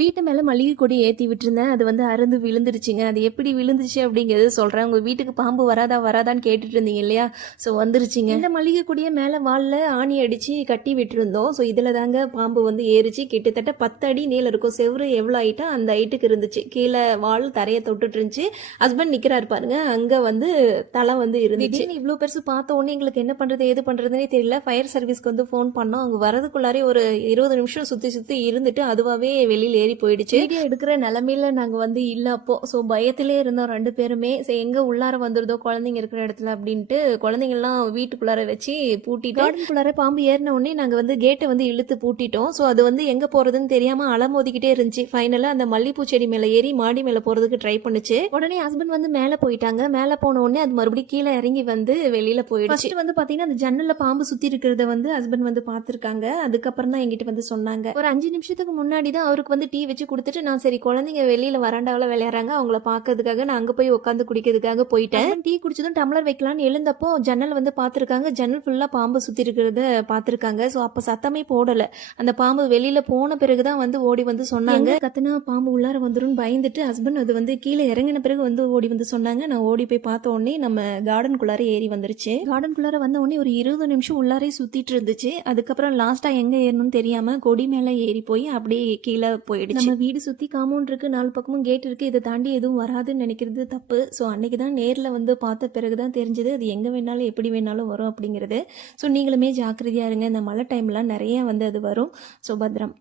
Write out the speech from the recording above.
வீட்டு மேல மல்லிகை கொடி ஏத்தி விட்டுருந்தேன். அது வந்து அறுந்து விழுந்துருச்சுங்க. அது எப்படி விழுந்துச்சு அப்படிங்கிறது சொல்றேன். உங்க வீட்டுக்கு பாம்பு வராதா வராதான்னு கேட்டுட்டு இருந்தீங்க இல்லையா? ஸோ வந்துருச்சுங்க. இந்த மல்லிகை கொடிய மேல வால்ல ஆணி அடிச்சு கட்டி விட்டுருந்தோம். ஸோ இதுல தாங்க பாம்பு வந்து ஏறிச்சு. கிட்டத்தட்ட 10 அடி நீளம் இருக்கும். செவுரு எவ்வளோ ஹைட்டோ அந்த ஹைட்டுக்கு இருந்துச்சு. கீழே வால் தரைய தொட்டுட்டு இருந்துச்சு. ஹஸ்பண்ட் நிக்கிறாரு பாருங்க. அங்க வந்து தலை வந்து இருந்துச்சு. திடீர்னு இவ்வளோ பெருசு பார்த்த உடனே எங்களுக்கு என்ன பண்றது ஏது பண்றதுன்னே தெரியல. ஃபயர் சர்வீஸ்க்கு வந்து ஃபோன் பண்ணோம். அங்க வரதுக்குள்ளாரே ஒரு 20 நிமிஷம் சுத்தி சுத்தி இருந்துட்டு அதுவாவே வெளியில ஏறி போயிடுச்சு. வீடியோ எடுக்கிற நிலைமையில நாங்க வந்து இல்ல அப்போ. ஸோ பயத்திலே இருந்தோம் 2 பேருமே. சரி எங்க உள்ளார வந்துருதோ குழந்தைங்க இருக்கிற இடத்துல அப்படின்ட்டு குழந்தைங்கள்லாம் வீட்டுக்குள்ளார வச்சு பூட்டிட்டு கார்டனுக்குள்ளார பாம்பு ஏறின உடனே நாங்க வந்து கேட்டை வந்து இழுத்து பூட்டிட்டோம். ஸோ அது வந்து எங்க போறதுன்னு தெரியாம அலமோதிக்கிட்டே இருந்துச்சு. ஃபைனலா அந்த மல்லிப்பூ செடி மேல ஏறி மாடி மேல போறதுக்கு ட்ரை பண்ணுச்சு. உடனே ஹஸ்பண்ட் வந்து மேல போயிட்டாங்க. மேல போன உடனே அது மறுபடியும் கீழே இறங்கி வந்து வெளியில போயிடுச்சு. வந்து பாத்தீங்கன்னா அந்த ஜன்னல்ல பாம்பு சுத்தி இருக்கிறத வந்து ஹஸ்பண்ட் வந்து பாத்துருக்காங்க. அதுக்கப்புறம் தான் எங்கிட்ட வந்து சொன்னாங்க. ஒரு 5 நிமிஷத்துக்கு முன்னாடி தான் அவருக்கு வந்து டீ வச்சு கொடுத்துட்டு நான் சரி குழந்தைங்க வெளியில வராண்டாவில் விளையாடுறாங்க அவங்கள பாக்கிறதுக்காக நான் அங்க போய் உட்காந்து குடிக்கிறதுக்காக போயிட்டேன். டீ குடிச்சதும் டம்ளர் வைக்கலான்னு எழுந்தப்போ ஜன்னல் வந்து பாத்துருக்காங்க. ஜன்னல் ஃபுல்லா பாம்பு சுத்தி இருக்கிறத பாத்துருக்காங்க. ஸோ அப்ப சத்தமே போடல. அந்த பாம்பு வெளியில போன பிறகுதான் வந்து ஓடி வந்து சொன்னாங்க. கத்துனா பாம்பு உள்ளார வந்துடும் பயந்துட்டு ஹஸ்பண்ட் அது வந்து கீழே இறங்கின பிறகு வந்து ஓடி வந்து சொன்னாங்க. நான் ஓடி போய் பார்த்த உடனே நம்ம கார்டனுக்குள்ளார ஏறி வந்துருச்சு. கார்டனுக்குள்ளார வந்த உடனே ஒரு 20 நிமிஷம் உள்ளாரே சுத்திட்டு இருந்துச்சு. அதுக்கப்புறம் லாஸ்டா எங்க ஏறணும்னு தெரியாம கொடி மேல ஏறி போய் அப்படியே கீழே போயிடுச்சு. நம்ம வீடு சுத்தி காம்பவுண்ட் இருக்கு, 4 பக்கமும் கேட் இருக்கு. இதை தாண்டி எதுவும் வராதுன்னு நினைக்கிறது தப்பு. ஸோ அன்னைக்கு தான் நேரில் வந்து பார்த்த பிறகுதான் தெரிஞ்சது அது எங்க வேணாலும் எப்படி வேணாலும் வரும் அப்படிங்கிறது. ஸோ நீங்களுமே ஜாக்கிரதையா இருங்க. இந்த மழை டைம்லாம் நிறைய வந்து அது வரும். ஸோ பத்திரம்.